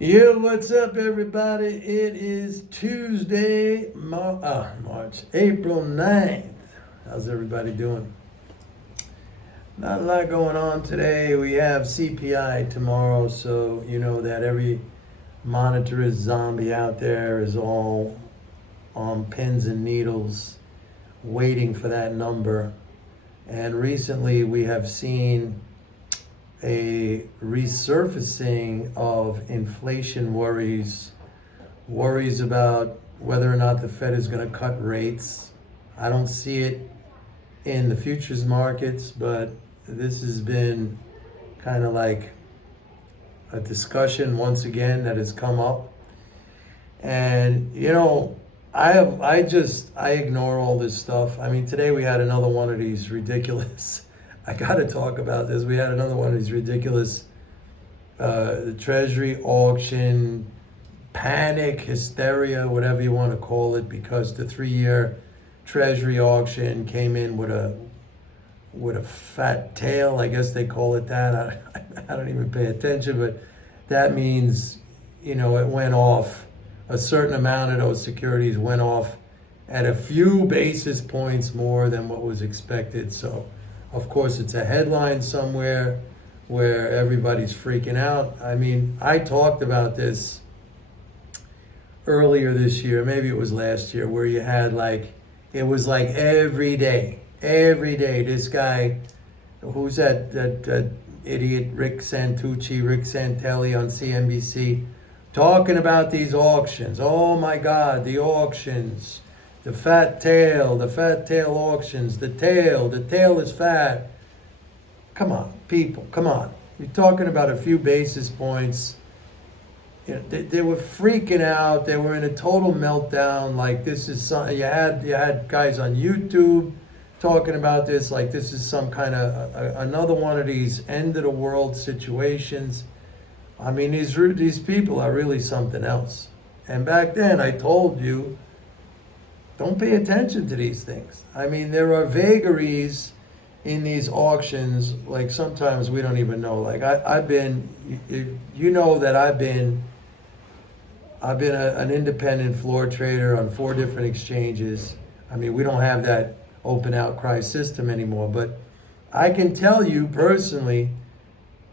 Yo, what's up, everybody? It is Tuesday, April 9th. How's everybody doing? Not a lot going on today. We have CPI tomorrow, so you know that every monetarist zombie out there is all on pins and needles waiting for that number. And recently we have seen a resurfacing of inflation worries about whether or not the Fed is going to cut rates. I don't see it in the futures markets, but this has been kind of like a discussion once again that has come up. And I ignore all this stuff. I mean, today we had another one of these ridiculous. I got to talk about this. We had another one of these ridiculous, the Treasury auction, panic, hysteria, whatever you want to call it, because the 3-year Treasury auction came in with a fat tail. I guess they call it that. I don't even pay attention, but that means, it went off. A certain amount of those securities went off at a few basis points more than what was expected. So, of course, it's a headline somewhere where everybody's freaking out. I mean, I talked about this earlier this year, maybe it was last year, where you had it was like every day, this guy, who's that idiot Rick Santelli on CNBC, talking about these auctions. Oh my God, the auctions. The fat tail auctions, the tail is fat. Come on, people, come on. You're talking about a few basis points. They were freaking out. They were in a total meltdown. Like this is some, you had guys on YouTube talking about this, like this is some kind of another one of these end of the world situations. I mean, these people are really something else. And back then I told you, don't pay attention to these things. I mean, there are vagaries in these auctions. Like sometimes we don't even know. Like I've been, that I've been an independent floor trader on 4 different exchanges. I mean, we don't have that open outcry system anymore. But I can tell you personally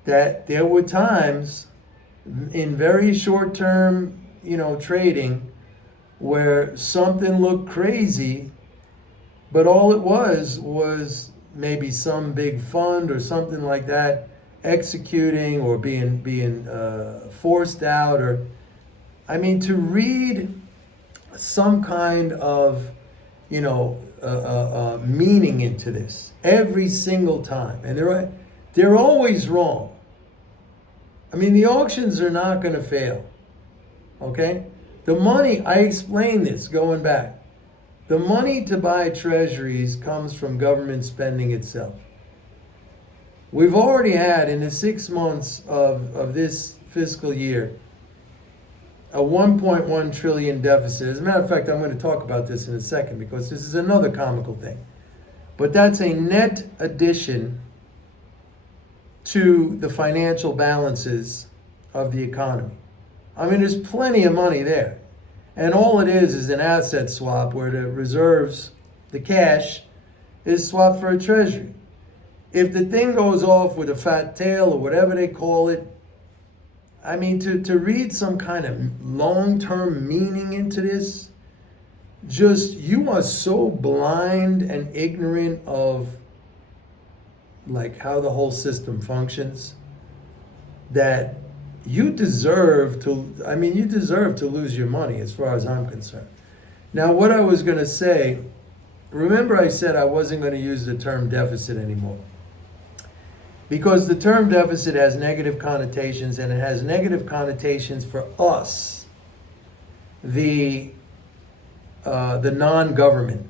that there were times in very short term, trading, where something looked crazy, but all it was maybe some big fund or something like that executing or being forced out, or I mean, to read some kind of meaning into this every single time, and they're always wrong. I mean, the auctions are not going to fail. Okay? The money, I explained this going back. The money to buy treasuries comes from government spending itself. We've already had, in the 6 months of this fiscal year, a 1.1 trillion deficit. As a matter of fact, I'm going to talk about this in a second because this is another comical thing. But that's a net addition to the financial balances of the economy. I mean, there's plenty of money there. And all it is an asset swap where the reserves, the cash, is swapped for a treasury. If the thing goes off with a fat tail or whatever they call it, I mean, to read some kind of long-term meaning into this, you are so blind and ignorant of like how the whole system functions that you deserve to lose your money as far as I'm concerned. Now, what I was going to say, remember I said I wasn't going to use the term deficit anymore. Because the term deficit has negative connotations, and it has negative connotations for us, the non-government.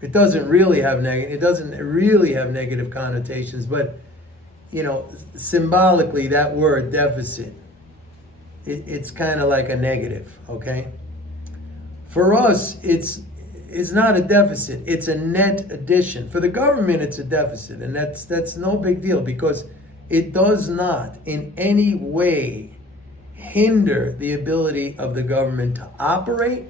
It doesn't really have negative connotations, but symbolically, that word deficit, it's kind of like a negative, okay? For us, it's not a deficit, it's a net addition. For the government, it's a deficit, and that's no big deal because it does not in any way hinder the ability of the government to operate,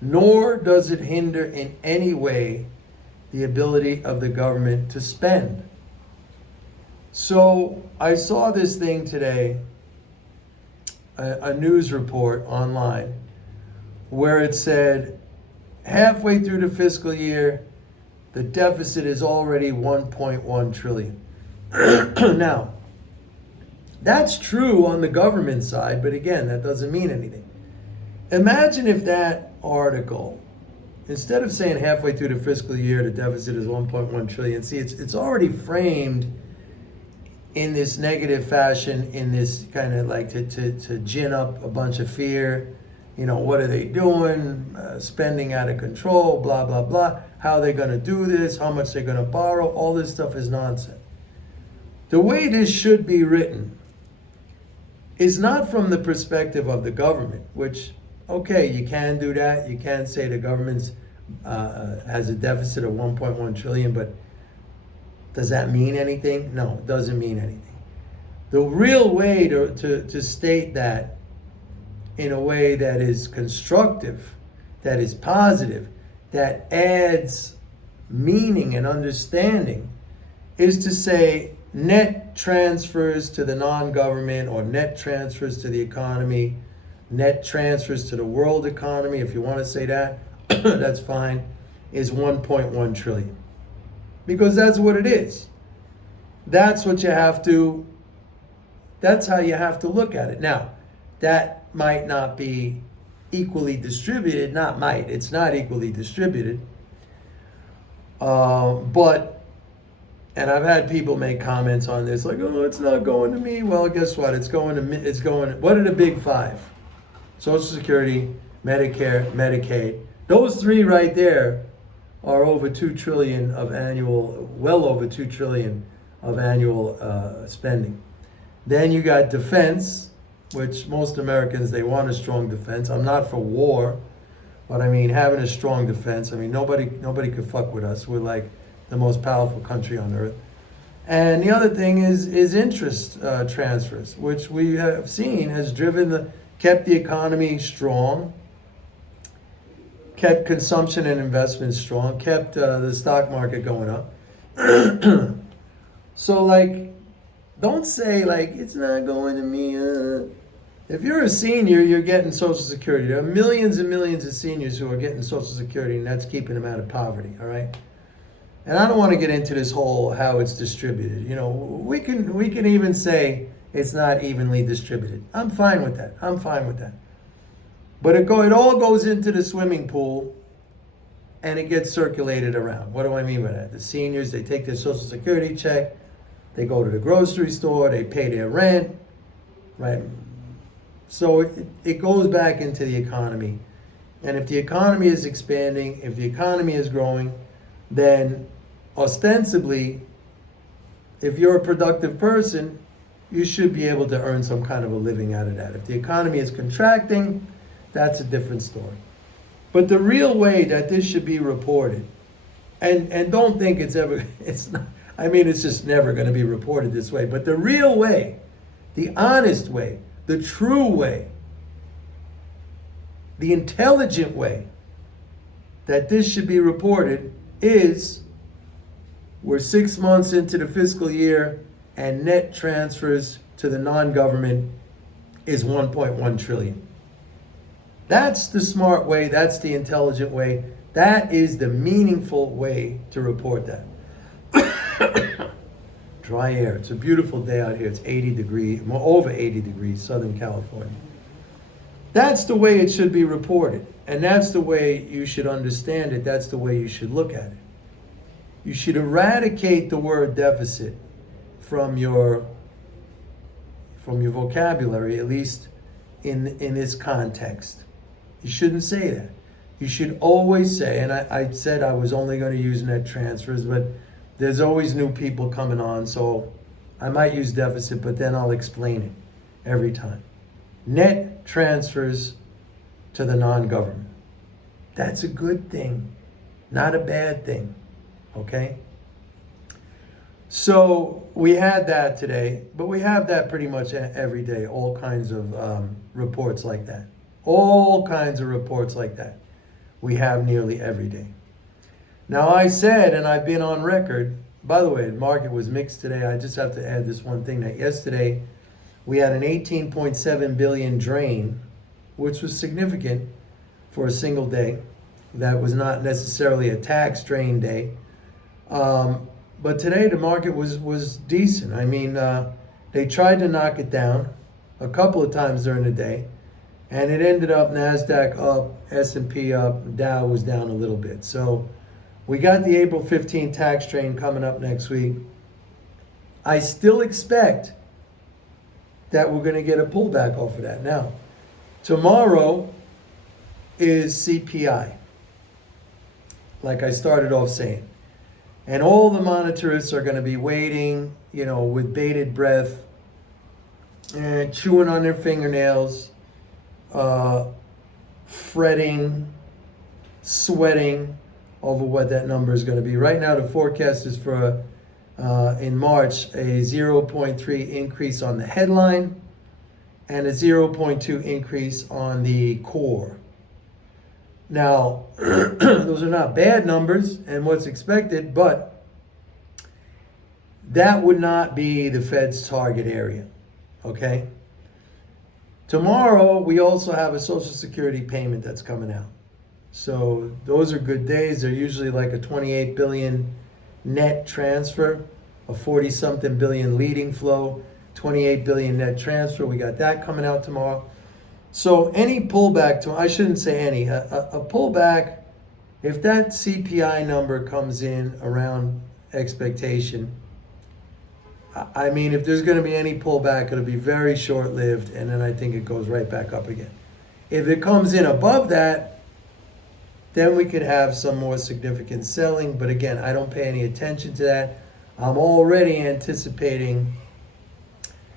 nor does it hinder in any way the ability of the government to spend. So I saw this thing today, a news report online, where it said halfway through the fiscal year, the deficit is already 1.1 trillion. Now, that's true on the government side, but again, that doesn't mean anything. Imagine if that article, instead of saying halfway through the fiscal year, the deficit is 1.1 trillion, see, it's already framed in this negative fashion, in this kind of like to gin up a bunch of fear. You know, what are they doing? Spending out of control, blah, blah, blah. How are they going to do this? How much they're going to borrow? All this stuff is nonsense. The way this should be written is not from the perspective of the government, which, okay, you can do that. You can say the government has a deficit of 1.1 trillion, but does that mean anything? No, it doesn't mean anything. The real way to state that in a way that is constructive, that is positive, that adds meaning and understanding, is to say net transfers to the non-government, or net transfers to the economy, net transfers to the world economy, if you want to say that, that's fine, is 1.1 trillion. Because that's what it is. That's what you have to, that's how you have to look at it. Now, that might not be equally distributed, it's not equally distributed. But, and I've had people make comments on this, like, oh, it's not going to me. Well, guess what? It's going, what are the big five? Social Security, Medicare, Medicaid. Those three right there are over 2 trillion of annual, well over 2 trillion of annual spending. Then you got defense, which most Americans, they want a strong defense. I'm not for war, but I mean, having a strong defense, I mean, nobody could fuck with us. We're like the most powerful country on earth. And the other thing is interest transfers, which we have seen has kept the economy strong, kept consumption and investment strong, kept the stock market going up. So like, don't say like, it's not going to me. If you're a senior, you're getting Social Security. There are millions and millions of seniors who are getting Social Security, and that's keeping them out of poverty, all right? And I don't want to get into this whole how it's distributed. You know, we can even say it's not evenly distributed. I'm fine with that. But it all goes into the swimming pool, and it gets circulated around. What do I mean by that? The seniors, they take their Social Security check, they go to the grocery store, they pay their rent, right? So it goes back into the economy. And if the economy is expanding, if the economy is growing, then ostensibly, if you're a productive person, you should be able to earn some kind of a living out of that. If the economy is contracting, that's a different story. But the real way that this should be reported, and don't think it's not, I mean, it's just never going to be reported this way, but the real way, the honest way, the true way, the intelligent way that this should be reported is we're 6 months into the fiscal year and net transfers to the non-government is 1.1 trillion. That's the smart way, that's the intelligent way, that is the meaningful way to report that. Dry air. It's a beautiful day out here. It's 80 degrees, over 80 degrees, Southern California. That's the way it should be reported. And that's the way you should understand it. That's the way you should look at it. You should eradicate the word deficit from your vocabulary, at least in this context. You shouldn't say that. You should always say, and I said I was only going to use net transfers, but there's always new people coming on, so I might use deficit, but then I'll explain it every time. Net transfers to the non-government. That's a good thing, not a bad thing, okay? So we had that today, but we have that pretty much every day, all kinds of reports like that. All kinds of reports like that we have nearly every day. Now I said, and I've been on record, by the way, the market was mixed today. I just have to add this one thing, that yesterday we had an 18.7 billion drain, which was significant for a single day. That was not necessarily a tax drain day. But today the market was decent. I mean, they tried to knock it down a couple of times during the day, and it ended up NASDAQ up, S&P up, Dow was down a little bit. So we got the April 15 tax drain coming up next week. I still expect that we're going to get a pullback off of that. Now, tomorrow is CPI, like I started off saying. And all the monetarists are going to be waiting, with bated breath, and chewing on their fingernails, fretting, sweating over what that number is going to be. Right now, the forecast is for, in March, a 0.3 increase on the headline and a 0.2 increase on the core. Now, those are not bad numbers and what's expected, but that would not be the Fed's target area, okay? Tomorrow, we also have a Social Security payment that's coming out. So those are good days. They're usually like a 28 billion net transfer, a 40-something billion leading flow, 28 billion net transfer. We got that coming out tomorrow. So any pullback, I shouldn't say any, a pullback, if that CPI number comes in around expectation, I mean, if there's going to be any pullback, it'll be very short-lived, and then I think it goes right back up again. If it comes in above that, then we could have some more significant selling. But again, I don't pay any attention to that. I'm already anticipating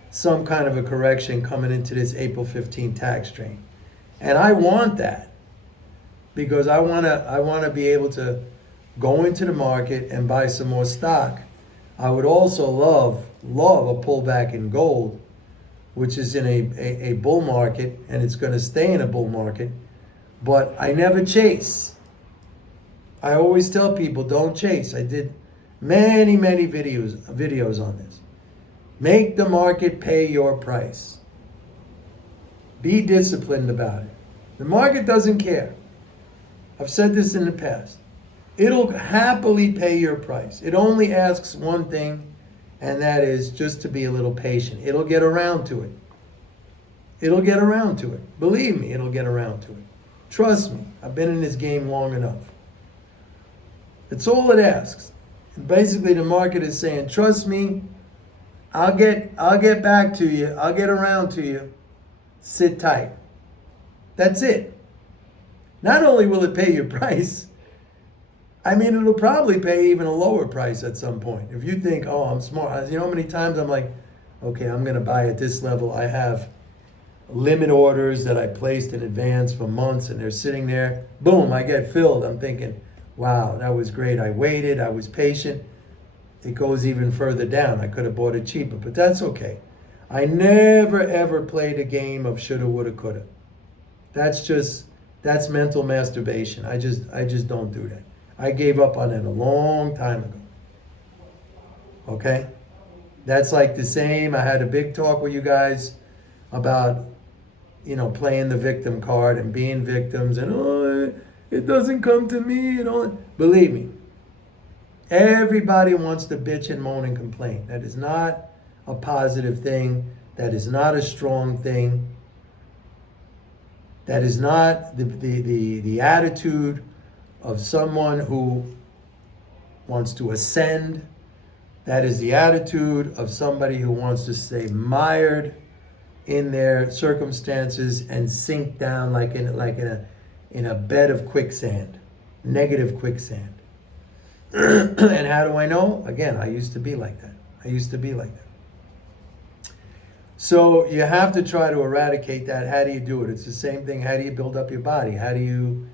some kind of a correction coming into this April 15 tax drain. And I want that because I want to be able to go into the market and buy some more stock. I would also love a pullback in gold, which is in a bull market, and it's going to stay in a bull market. But I never chase. I always tell people, don't chase. I did many videos on this. Make the market pay your price. Be disciplined about it. The market doesn't care. I've said this in the past. It'll happily pay your price. It only asks one thing, and that is just to be a little patient. It'll get around to it. It'll get around to it. Believe me, it'll get around to it. Trust me, I've been in this game long enough. It's all it asks. And basically the market is saying, trust me, I'll get back to you. I'll get around to you. Sit tight. That's it. Not only will it pay your price, I mean, it'll probably pay even a lower price at some point. If you think, oh, I'm smart. You know how many times I'm like, okay, I'm going to buy at this level. I have limit orders that I placed in advance for months, and they're sitting there. Boom, I get filled. I'm thinking, wow, that was great. I waited. I was patient. It goes even further down. I could have bought it cheaper, but that's okay. I never, ever played a game of shoulda, woulda, coulda. That's mental masturbation. I just don't do that. I gave up on it a long time ago. Okay? That's like the same. I had a big talk with you guys about, playing the victim card and being victims and, oh, it doesn't come to me and all. Believe me, everybody wants to bitch and moan and complain. That is not a positive thing. That is not a strong thing. That is not the attitude of someone who wants to ascend. That is the attitude of somebody who wants to stay mired in their circumstances and sink down like in a bed of quicksand, negative quicksand. And how do I know? Again, I used to be like that. So you have to try to eradicate that. How do you do it? It's the same thing. How do you build up your body? How do you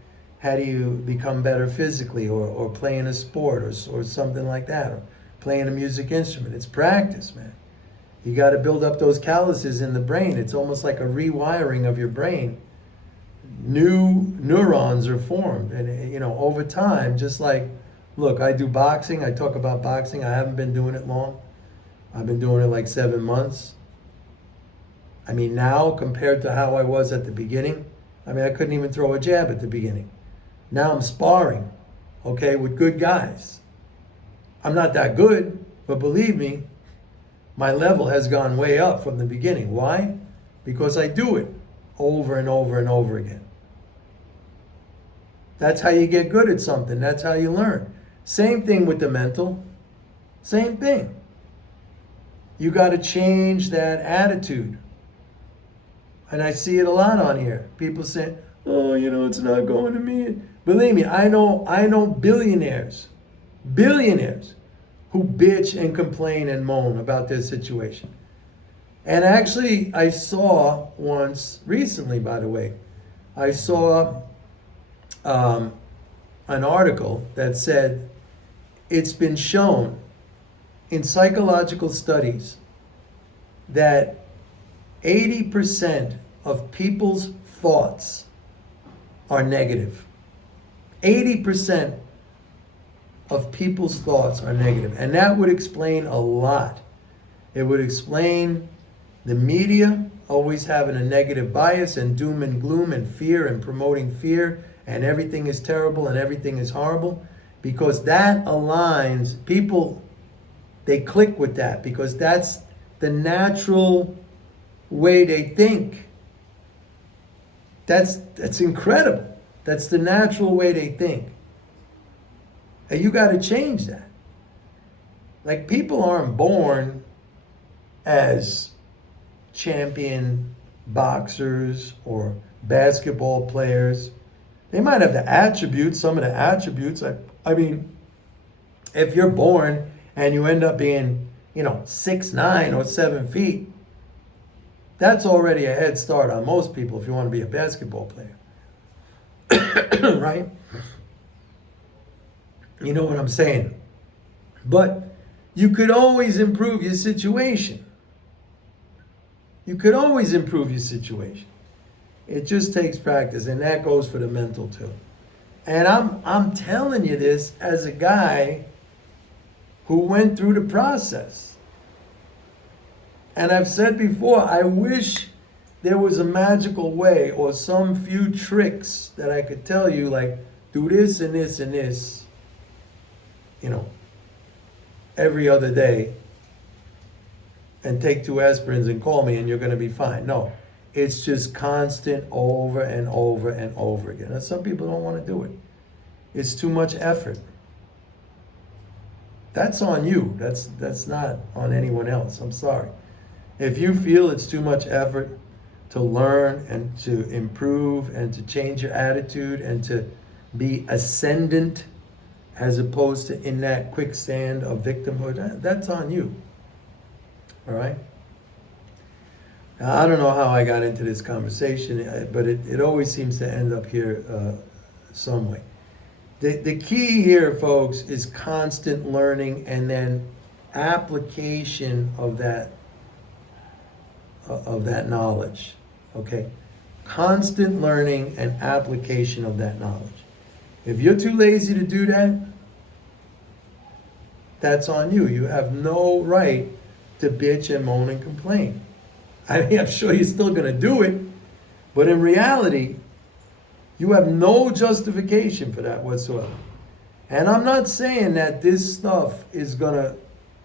become better physically, or play in a sport or something like that, or playing a music instrument. It's practice, man. You got to build up those calluses in the brain. It's almost like a rewiring of your brain. New neurons are formed. And, you know, over time, just like, look, I do boxing. I talk about boxing. I haven't been doing it long. I've been doing it like 7 months. I mean, now compared to how I was at the beginning, I mean, I couldn't even throw a jab at the beginning. Now I'm sparring, okay, with good guys. I'm not that good, but believe me, my level has gone way up from the beginning. Why? Because I do it over and over and over again. That's how you get good at something. That's how you learn. Same thing with the mental. Same thing. You got to change that attitude. And I see it a lot on here. People say, oh, you know, it's not going to me. Believe me, I know billionaires who bitch and complain and moan about their situation. And actually, I saw once, recently, by the way, I saw an article that said it's been shown in psychological studies that 80% of people's thoughts are negative. 80% of people's thoughts are negative. And that would explain a lot. It would explain the media always having a negative bias and doom and gloom and fear and promoting fear and everything is terrible and everything is horrible, because that aligns people. They click with that because that's the natural way they think. That's incredible. That's the natural way they think. And you got to change that. Like, people aren't born as champion boxers or basketball players. They might have the attributes, some of the attributes. I mean, if you're born and you end up being, 6'9" or 7 feet, that's already a head start on most people if you want to be a basketball player. Right? You know what I'm saying? But you could always improve your situation. You could always improve your situation. It just takes practice, and that goes for the mental too. And I'm telling you this as a guy who went through the process. And I've said before, I wish there was a magical way or some few tricks that I could tell you, like, do this and this and this, every other day, and take 2 aspirins and call me and you're going to be fine. No, it's just constant over and over and over again. And some people don't want to do it. It's too much effort. That's on you. That's not on anyone else. I'm sorry. If you feel it's too much effort to learn and to improve and to change your attitude and to be ascendant as opposed to in that quicksand of victimhood, that's on you. All right? Now, I don't know how I got into this conversation, but it always seems to end up here some way. The key here, folks, is constant learning and then application of that knowledge. Okay? Constant learning and application of that knowledge. If you're too lazy to do that, that's on you. You have no right to bitch and moan and complain. I mean, I'm sure you're still going to do it, but in reality, you have no justification for that whatsoever. And I'm not saying that this stuff is going to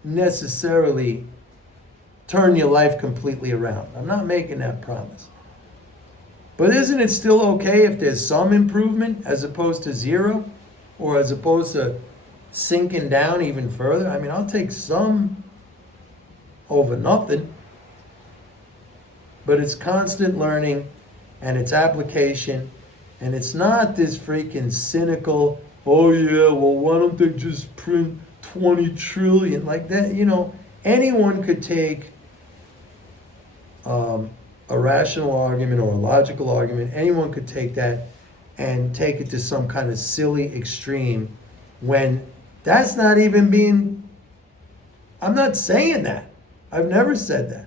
necessarily turn your life completely around. I'm not making that promise. But isn't it still okay if there's some improvement as opposed to zero, or as opposed to sinking down even further? I mean, I'll take some over nothing. But it's constant learning and it's application, and it's not this freaking cynical, oh yeah, well, why don't they just print 20 trillion like that? Anyone could take a rational argument or a logical argument. Anyone could take that and take it to some kind of silly extreme when that's not even being I'm not saying that. I've never said that.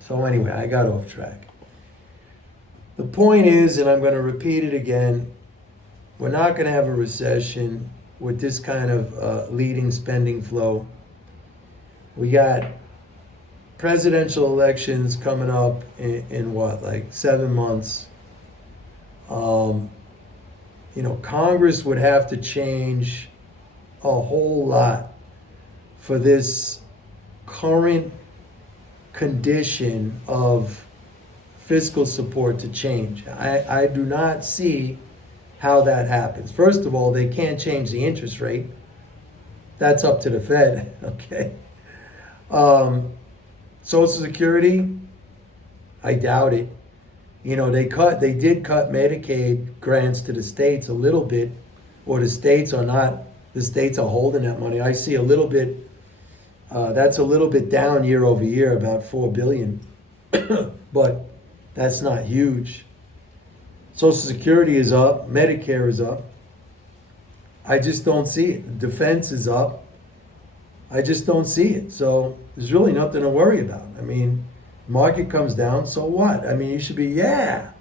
So anyway, I got off track. The point is, and I'm going to repeat it again, we're not going to have a recession with this kind of leading spending flow. We got presidential elections coming up in what, like 7 months. Congress would have to change a whole lot for this current condition of fiscal support to change. I do not see how that happens. First of all, they can't change the interest rate. That's up to the Fed, okay? Social Security, I doubt it. They did cut Medicaid grants to the states a little bit, or the states are holding that money. I see a little bit, that's a little bit down year over year, about $4 billion, but that's not huge. Social Security is up, Medicare is up. I just don't see it. Defense is up. I just don't see it. So there's really nothing to worry about. I mean, market comes down, so what? I mean, you should be, got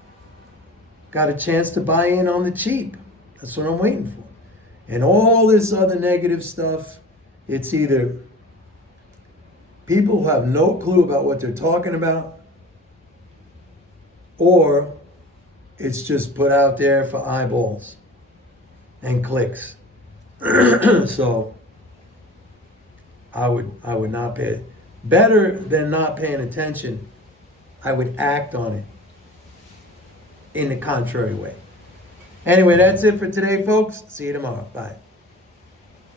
a chance to buy in on the cheap. That's what I'm waiting for. And all this other negative stuff, it's either people who have no clue about what they're talking about, or it's just put out there for eyeballs and clicks. So I would not pay it. Better than not paying attention, I would act on it in the contrary way. Anyway, that's it for today, folks. See you tomorrow. Bye.